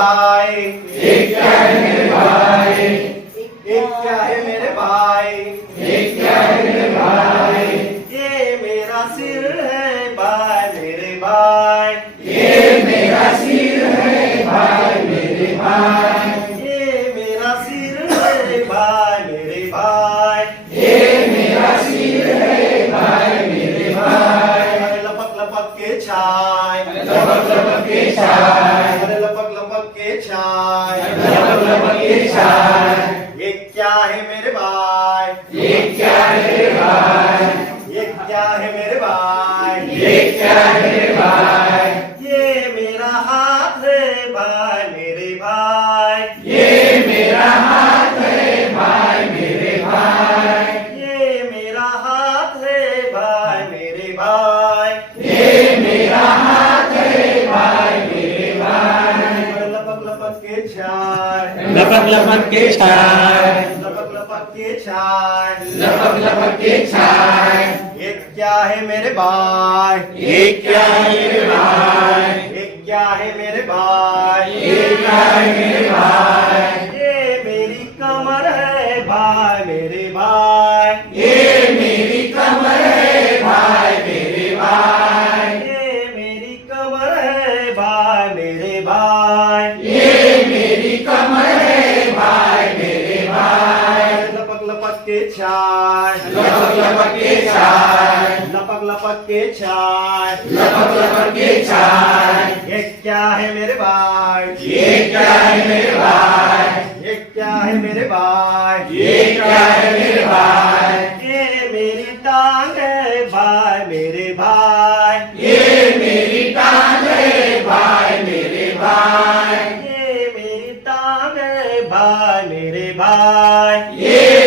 भाई। एक क्या है मेरे भाई? एक क्या है मेरे भाई? एक क्या है मेरे भाई? ये मेरा सिर है भाई मेरे भाई। ये मेरा सिर है भाई मेरे भाई। ये मेरा सिर है भाई मेरे भाई। ये मेरा सिर है भाई मेरे भाई। लपक लपक के छाय लपक लपक के अरे लपक लपक के छाय ये क्या है मेरे भाई ये क्या है मेरे भाई ये क्या है मेरे भाई ये क्या है मेरे भाई ये मेरा हाथ है भाई मेरे भाई। ये मेरा हाथ है भाई मेरे भाई। ये मेरा हाथ है भाई मेरे भाई लपक लपक के छाय लपक लपक के छाय लपक लपक के छाय एक क्या है मेरे भाई? एक क्या है मेरे भाई? एक क्या है मेरे भाई? एक क्या है मेरे छाय लपक लपक के छाय लपक लपक के छाय लपक लपक के छाय ये क्या है मेरे भाई? ये क्या है मेरे भाई? ये क्या है मेरे भाई ये क्या है मेरे भाई ये मेरी टांग है भाई, मेरे भाई। ये मेरी टांग है भाई, मेरे भाई। ये मेरी टांग है भाई मेरे भाई ये